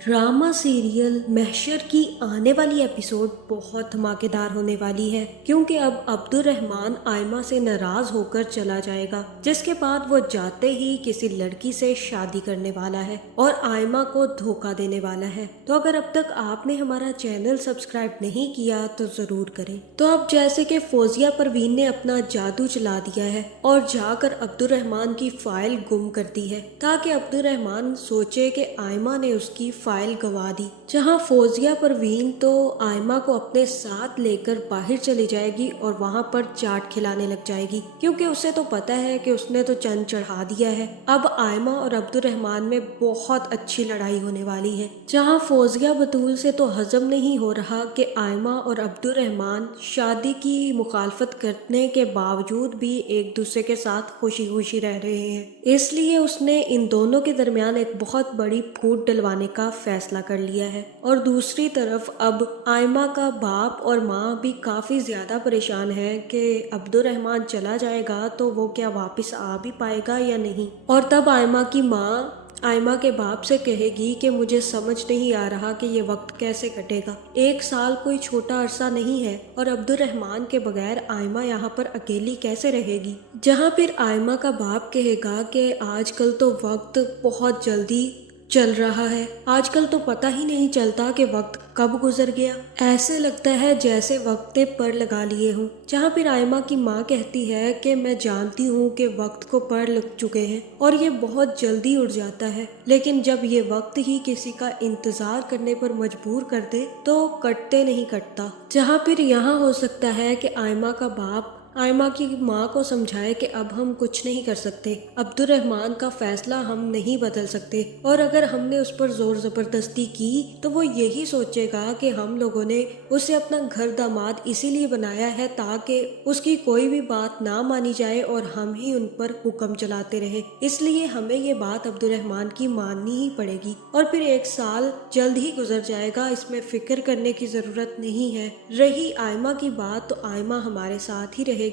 Drama serial महशर की आने वाली एपिसोड बहुत धमाकेदार होने वाली है, क्योंकि अब अब्दुर्रहमान आयमा से नाराज होकर चला जाएगा, जिसके बाद वो जाते ही किसी लड़की से शादी करने वाला है और आयमा को धोखा देने वाला है। तो अगर अब तक आपने हमारा चैनल सब्सक्राइब नहीं किया तो जरूर करें। तो अब जैसे कि फौजिया परवीन ने अपना जादू चला दिया है और जाकर अब्दुर्रहमान की फाइल गुम कर दी है, ताकि अब्दुर्रहमान सोचे कि आयमा ने उसकी फाइल गंवा दी। जहां फौजिया परवीन तो आयमा को अपने साथ लेकर बाहर चली जाएगी और वहां पर चाट खिलाने लग जाएगी, क्योंकि उसे तो पता है कि उसने तो चंद चढ़ा दिया है। अब आयमा और अब्दुर्रहमान में बहुत अच्छी लड़ाई होने वाली है, जहां फौजिया बतूल से तो हजम नहीं हो रहा कि आयमा और अब्दुर्रहमान शादी की मुखालफत करने के बावजूद भी एक दूसरे के साथ खुशी खुशी रह रहे हैं। इसलिए उसने इन दोनों के दरमियान एक बहुत बड़ी फूट डलवाने का फैसला कर लिया है। और दूसरी तरफ अब आयमा का बाप और माँ भी काफी ज्यादा परेशान है कि अब्दुर्रहमान चला जाएगा तो वो क्या वापस आ भी पाएगा या नहीं। और तब आयमा की माँ आयमा के बाप से कहेगी कि मुझे समझ नहीं आ रहा कि ये वक्त कैसे कटेगा। 1 साल कोई छोटा अरसा नहीं है और अब्दुर्रहमान के बगैर आयमा यहाँ पर अकेली कैसे रहेगी। जहाँ फिर आयमा का बाप कहेगा कि आजकल तो वक्त बहुत जल्दी चल रहा है, आजकल तो पता ही नहीं चलता कि वक्त कब गुजर गया, ऐसे लगता है जैसे वक्त पे पर लगा लिए हूँ। जहाँ फिर आयमा की माँ कहती है कि मैं जानती हूँ कि वक्त को पर लग चुके हैं और ये बहुत जल्दी उड़ जाता है, लेकिन जब ये वक्त ही किसी का इंतजार करने पर मजबूर कर दे तो कटते नहीं कटता। जहाँ फिर यहाँ हो सकता है कि आयमा का बाप आयमा की माँ को समझाए कि अब हम कुछ नहीं कर सकते, अब्दुर्रहमान का फैसला हम नहीं बदल सकते, और अगर हमने उस पर जोर जबरदस्ती की तो वो यही सोचेगा कि हम लोगों ने उसे अपना घर दामाद इसीलिए बनाया है ताकि उसकी कोई भी बात ना मानी जाए और हम ही उन पर हुक्म चलाते रहे। इसलिए हमें ये बात अब्दुर्रहमान की माननी ही पड़ेगी। और फिर 1 साल जल्द ही गुजर जाएगा, इसमें फिक्र करने की जरूरत नहीं है। रही आयमा की बात, तो आयमा हमारे साथ ही रहेगी,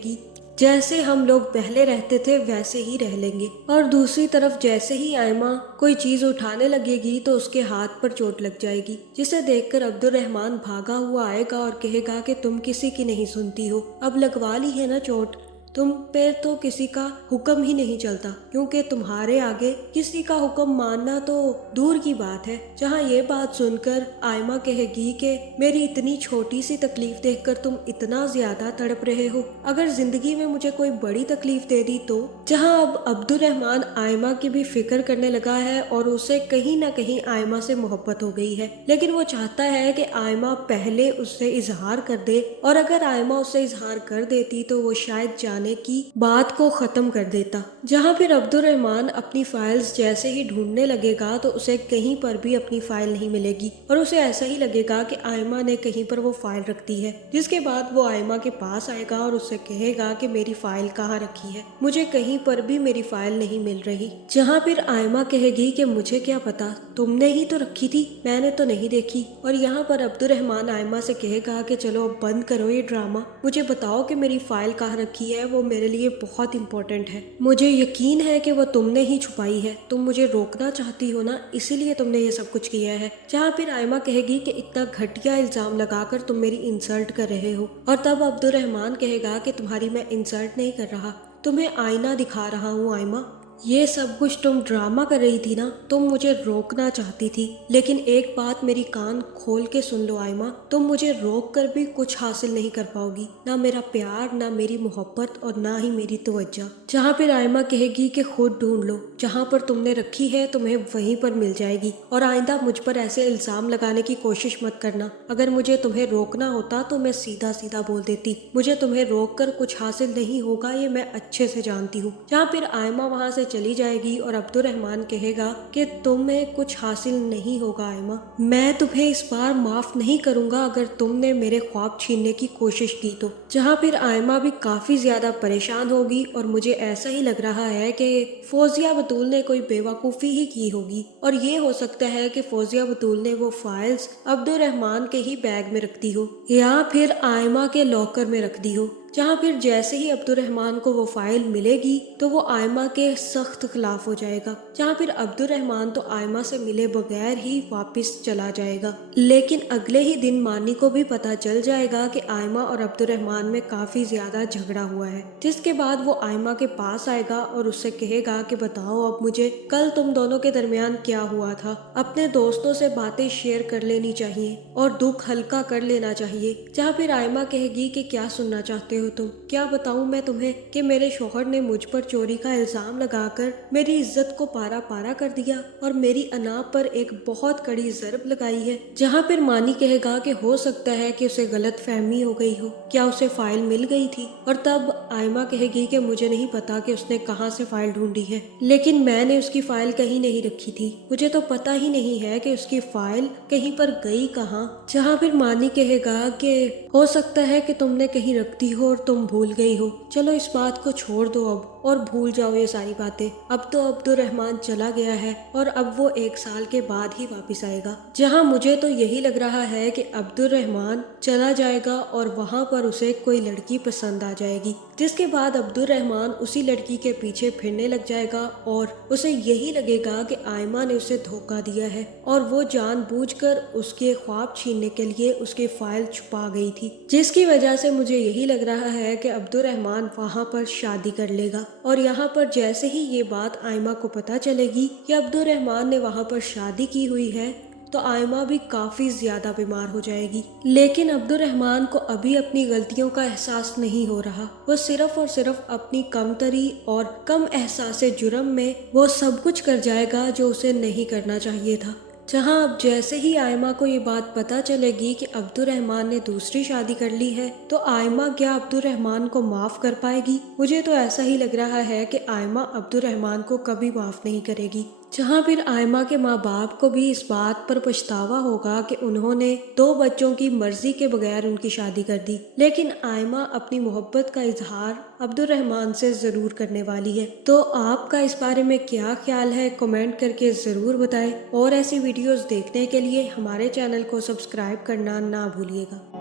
जैसे हम लोग पहले रहते थे वैसे ही रह लेंगे। और दूसरी तरफ जैसे ही आयमा कोई चीज उठाने लगेगी तो उसके हाथ पर चोट लग जाएगी, जिसे देखकर अब्दुर्रहमान भागा हुआ आएगा और कहेगा कि तुम किसी की नहीं सुनती हो, अब लगवा ली है ना चोट, तुम पे तो किसी का हुक्म ही नहीं चलता, क्योंकि तुम्हारे आगे किसी का हुक्म मानना तो दूर की बात है। जहाँ ये बात सुनकर आयमा कहेगी कि मेरी इतनी छोटी सी तकलीफ देखकर तुम इतना ज्यादा तड़प रहे हो, अगर जिंदगी में मुझे कोई बड़ी तकलीफ दे दी तो। जहाँ अब अब्दुर्रहमान आयमा की भी फिक्र करने लगा है और उसे कहीं ना कहीं आयमा से मोहब्बत हो गई है, लेकिन वो चाहता है कि आयमा पहले उससे इजहार कर दे, और अगर आयमा उससे इजहार कर देती तो वो शायद जाने की बात को खत्म कर देता। जहाँ फिर अब्दुर्रहमान अपनी फाइल्स जैसे ही ढूंढने लगेगा तो उसे कहीं पर भी अपनी फाइल नहीं मिलेगी और उसे ऐसा ही लगेगा कि आयमा ने कहीं पर वो फाइल रख दी है। जिसके बाद वो आयमा के पास आएगा और उससे कहेगा कि मेरी फाइल कहाँ रखी है, मुझे कहीं पर भी मेरी फाइल नहीं मिल रही। जहाँ फिर आयमा कहेगी कि मुझे क्या पता, तुमने ही तो रखी थी, मैंने तो नहीं देखी। और यहाँ पर अब्दुर्रहमान आयमा से कहेगा कि चलो अब बंद करो ये ड्रामा, मुझे बताओ कि मेरी फाइल कहाँ रखी है, वो मेरे लिए बहुत इंपॉर्टेंट है। मुझे यकीन है कि वो तुमने ही छुपाई है, तुम मुझे रोकना चाहती हो ना, इसीलिए तुमने ये सब कुछ किया है। जहाँ फिर आयमा कहेगी कि इतना घटिया इल्जाम लगाकर तुम मेरी इंसल्ट कर रहे हो। और तब अब्दुर्रहमान कहेगा कि तुम्हारी मैं इंसल्ट नहीं कर रहा, तुम्हें आईना दिखा रहा हूँ आयमा, ये सब कुछ तुम ड्रामा कर रही थी ना, तुम मुझे रोकना चाहती थी, लेकिन एक बात मेरी कान खोल के सुन लो आयमा, तुम मुझे रोक कर भी कुछ हासिल नहीं कर पाओगी, ना मेरा प्यार, ना मेरी मोहब्बत और ना ही मेरी तवज्जो। जहाँ फिर आयमा कहेगी कि खुद ढूंढ लो, जहाँ पर तुमने रखी है तुम्हें वहीं पर मिल जाएगी, और आइंदा मुझ पर ऐसे इल्जाम लगाने की कोशिश मत करना। अगर मुझे तुम्हें रोकना होता तो मैं सीधा सीधा बोल देती, मुझे तुम्हें रोक कर कुछ हासिल नहीं होगा, ये मैं अच्छे से जानती हूँ। जहाँ फिर आयमा वहाँ से चली जाएगी और अब्दुर्रहमान कहेगा कि तुम्हें कुछ हासिल नहीं होगा आयमा, मैं तुम्हें इस बार माफ नहीं करूंगा अगर तुमने मेरे ख्वाब छीनने की कोशिश की तो। जहाँ फिर आयमा भी काफी ज्यादा परेशान होगी और मुझे ऐसा ही लग रहा है कि फौजिया बतूल ने कोई बेवकूफ़ी ही की होगी, और ये हो सकता है कि फौजिया बतूल ने वो फाइल्स अब्दुर्रहमान के ही बैग में रख दी हो या फिर आयमा के लॉकर में रख दी हो। जहाँ फिर जैसे ही अब्दुर्रहमान को वो फाइल मिलेगी तो वो आयमा के सख्त खिलाफ हो जाएगा, जहाँ फिर अब्दुर्रहमान तो आयमा से मिले बगैर ही वापस चला जाएगा। लेकिन अगले ही दिन मानी को भी पता चल जाएगा कि आयमा और अब्दुर्रहमान में काफी ज्यादा झगड़ा हुआ है, जिसके बाद वो आयमा के पास आएगा और उससे कहेगा कि बताओ अब मुझे कल तुम दोनों के दरमियान क्या हुआ था। अपने दोस्तों से बातें शेयर कर लेनी चाहिए और दुख हल्का कर लेना चाहिए। जहाँ फिर आयमा कहेगी कि क्या सुनना चाहते हो तुम, क्या बताऊं मैं तुम्हें कि मेरे शौहर ने मुझ पर चोरी का इल्जाम लगाकर मेरी इज्जत को पारा पारा कर दिया और मेरी अना पर एक बहुत कड़ी ज़रब लगाई है। जहाँ फिर मानी कहेगा कि हो सकता है कि उसे गलत फहमी हो गई हो, क्या उसे फाइल मिल गई थी। और तब आयमा कहेगी कि मुझे नहीं पता कि उसने कहाँ से फाइल ढूंढी है, लेकिन मैंने उसकी फाइल कहीं नहीं रखी थी, मुझे तो पता ही नहीं है कि उसकी फाइल कहीं पर गई कहाँ। जहाँ फिर मानी कहेगा कि हो सकता है कि तुमने कहीं रख दी हो और तुम भूल गई हो, चलो इस बात को छोड़ दो अब और भूल जाओ ये सारी बातें। अब तो अब्दुर्रहमान चला गया है और अब वो 1 साल के बाद ही वापस आएगा। जहाँ मुझे तो यही लग रहा है कि अब्दुर्रहमान चला जाएगा और वहाँ पर उसे कोई लड़की पसंद आ जाएगी, जिसके बाद अब्दुर्रहमान उसी लड़की के पीछे फिरने लग जाएगा और उसे यही लगेगा कि आयमा ने उसे धोखा दिया है और वो जानबूझकर उसके ख्वाब छीनने के लिए उसकी फाइल छुपा गई थी, जिसकी वजह से मुझे यही लग रहा है कि अब्दुर्रहमान वहाँ पर शादी कर लेगा। और यहाँ पर जैसे ही ये बात आयमा को पता चलेगी कि अब्दुर्रहमान ने वहाँ पर शादी की हुई है तो आयमा भी काफी ज्यादा बीमार हो जाएगी। लेकिन अब्दुर्रहमान को अभी अपनी गलतियों का एहसास नहीं हो रहा, वो सिर्फ और सिर्फ अपनी कमतरी और कम एहसास जुर्म में वो सब कुछ कर जाएगा जो उसे नहीं करना चाहिए था। जहां अब जैसे ही आयमा को ये बात पता चलेगी कि अब्दुर्रहमान ने दूसरी शादी कर ली है तो आयमा क्या अब्दुर्रहमान को माफ कर पाएगी। मुझे तो ऐसा ही लग रहा है कि आयमा अब्दुर्रहमान को कभी माफ नहीं करेगी। जहाँ फिर आयमा के माँ बाप को भी इस बात पर पछतावा होगा कि उन्होंने 2 बच्चों की मर्जी के बगैर उनकी शादी कर दी। लेकिन आयमा अपनी मोहब्बत का इजहार अब्दुर्रहमान से जरूर करने वाली है। तो आपका इस बारे में क्या ख्याल है, कमेंट करके जरूर बताएं और ऐसी वीडियोस देखने के लिए हमारे चैनल को सब्सक्राइब करना ना भूलिएगा।